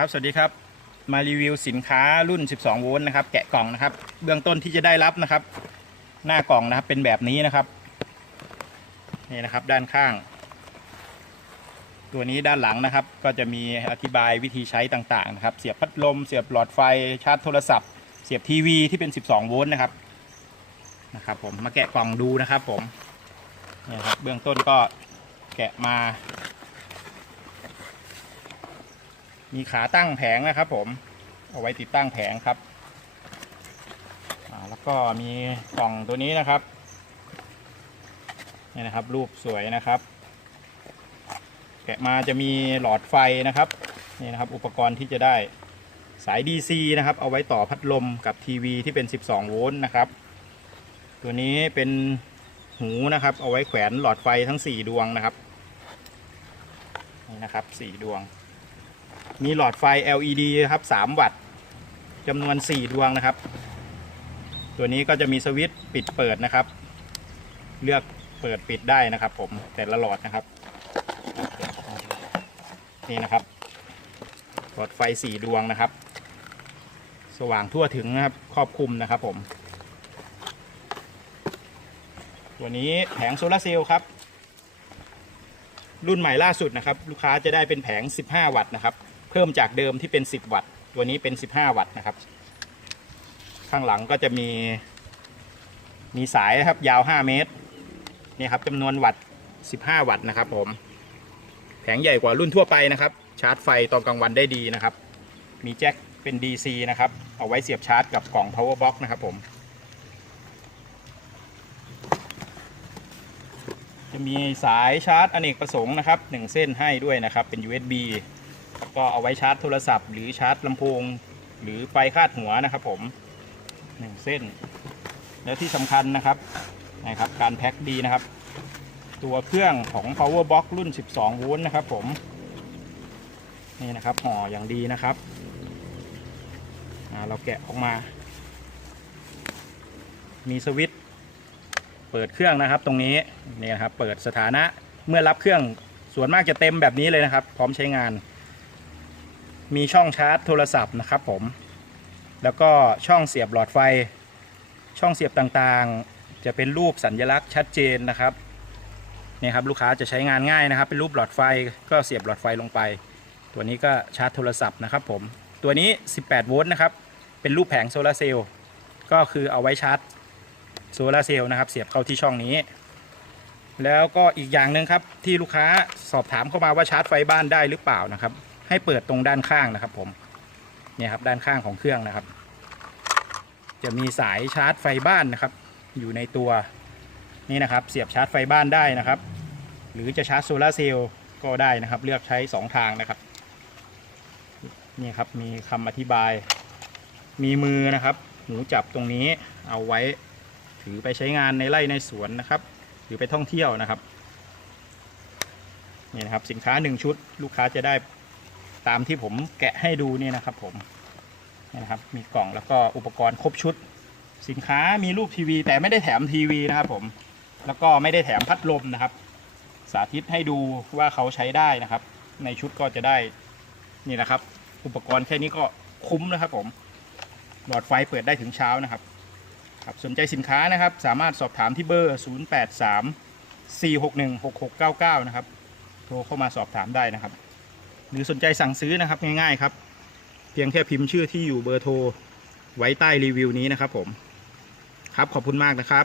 ครับสวัสดีครับมารีวิวสินค้ารุ่น 12 โวลต์นะครับ แกะกล่องนะครับ เบื้องต้นที่จะได้รับนะครับ หน้ากล่องนะครับเป็นแบบนี้นะครับ นี่นะครับด้านข้าง ตัวนี้ด้านหลังนะครับ ก็จะมีอธิบายวิธีใช้ต่างๆนะครับ เสียบพัดลม เสียบหลอดไฟชาร์จโทรศัพท์ เสียบทีวีที่เป็น 12 โวลต์นะครับนะครับ ผมมาแกะกล่องดูนะครับ ผมนี่ครับเบื้องต้นก็แกะมา มีขาตั้งแผงนะครับผม เอาไว้ติดตั้งแผงครับ แล้วก็มีกล่องตัวนี้นะครับ นี่นะครับรูปสวยนะครับ แกะมาจะมีหลอดไฟนะครับ นี่นะครับอุปกรณ์ที่จะได้สาย DC นะครับ เอาไว้ต่อพัดลมกับทีวีที่เป็น 12 โวลต์นะครับ ตัวนี้เป็นหูนะครับ เอาไว้แขวนหลอดไฟทั้ง 4 ดวงนะครับ นี่นะครับ 4 ดวง มีหลอดไฟ LED ครับ 3 วัตต์จำนวน 4 ดวงนะครับ ตัวนี้ก็จะมีสวิตช์ปิดเปิดนะครับ เลือกเปิดปิดได้นะครับ ผมแต่ละหลอดนะครับ นี่นะครับ หลอดไฟ 4 ดวงนะครับ สว่างทั่วถึงนะครับครอบคลุมนะครับผม ตัวนี้แผงโซลาร์เซลล์ครับรุ่นใหม่ล่าสุดนะครับ ลูกค้าจะได้เป็นแผง 15 วัตต์นะครับ พิ่มจากเดิมที่เป็น 10 วัตต์ ตัวนี้เป็น 15 วัตต์นะครับ ข้างหลังก็จะมี มีสายนะครับยาว 5 เมตรนี่ครับจำนวนวัตต์ 15 วัตต์นะครับ ผม แผงใหญ่กว่ารุ่นทั่วไปนะครับ ชาร์จไฟตอนกลางวันได้ดีนะครับ มีแจ็คเป็น DC นะครับ เอาไว้เสียบชาร์จกับกล่อง power box นะครับผม จะมีสายชาร์จอเนกประสงค์นะครับหนึ่งเส้นให้ด้วยนะครับเป็น USB ก็เอาไว้ชาร์จโทรศัพท์ หรือชาร์จลำโพง หรือไฟคาดหัวนะครับผมหนึ่งเส้น แล้วที่สำคัญนะครับนะครับ การแพ็คดีนะครับ ตัวเครื่องของ power box รุ่น 12 โวลต์นะครับผม นี่นะครับห่ออย่างดีนะครับเราแกะออกมา มีสวิตช์เปิดเครื่องนะครับ ตรงนี้นี่นะครับ เปิดสถานะเมื่อรับเครื่องส่วนมากจะเต็มแบบนี้เลยนะครับ พร้อมใช้งาน มีช่องชาร์จโทรศัพท์นะครับผม แล้วก็ช่องเสียบหลอดไฟ ช่องเสียบต่างๆ จะเป็นรูปสัญลักษณ์ชัดเจนนะครับนี่ครับลูกค้าจะใช้งานง่ายนะครับ เป็นรูปหลอดไฟก็เสียบหลอดไฟลงไป ตัวนี้ก็ชาร์จโทรศัพท์นะครับผม ตัวนี้ 18 โวลต์นะครับ เป็นรูปแผงโซลาร์เซลล์ ก็คือเอาไว้ชาร์จโซลาร์เซลล์นะครับ เสียบเข้าที่ช่องนี้ แล้วก็อีกอย่างหนึ่งครับที่ลูกค้าสอบถามเข้ามาว่าชาร์จไฟบ้านได้หรือเปล่านะครับ ให้เปิดตรงด้านข้างนะครับ ผมเนี่ยครับด้านข้างของเครื่องนะครับ จะมีสายชาร์จไฟบ้านนะครับ อยู่ในตัวนี่นะครับ เสียบชาร์จไฟบ้านได้นะครับ หรือจะชาร์จโซลาเซลล์ก็ได้นะครับ เลือกใช้ 2 ทางนะครับนี่ครับมีคำอธิบาย มีมือนะครับหนูจับตรงนี้เอาไว้ถือไปใช้งานในไร่ในสวนนะครับ หรือไปท่องเที่ยวนะครับนี่นะครับสินค้า 1 ชุด ลูกค้าจะได้ ตามที่ผมแกะให้ดูนี่นะครับผมนี่นะครับมีกล่องแล้วก็อุปกรณ์ครบชุด สินค้ามีรูปทีวี แต่ไม่ได้แถมทีวีนะครับผมแล้วก็ไม่ได้แถมพัดลมนะครับ สาธิตให้ดูว่าเขาใช้ได้นะครับ ในชุดก็จะได้นี่นะครับ อุปกรณ์แค่นี้ก็คุ้มนะครับผมหลอดไฟเปิดได้ถึงเช้านะครับครับสนใจสินค้านะครับ สามารถสอบถามที่เบอร์ 083 461 6699 นะครับ โทรเข้ามาสอบถามได้นะครับ หรือสนใจสั่งซื้อนะครับง่ายๆครับ เพียงแค่พิมพ์ชื่อที่อยู่เบอร์โทรไว้ใต้รีวิวนี้นะครับผม ครับขอบคุณมากนะครับ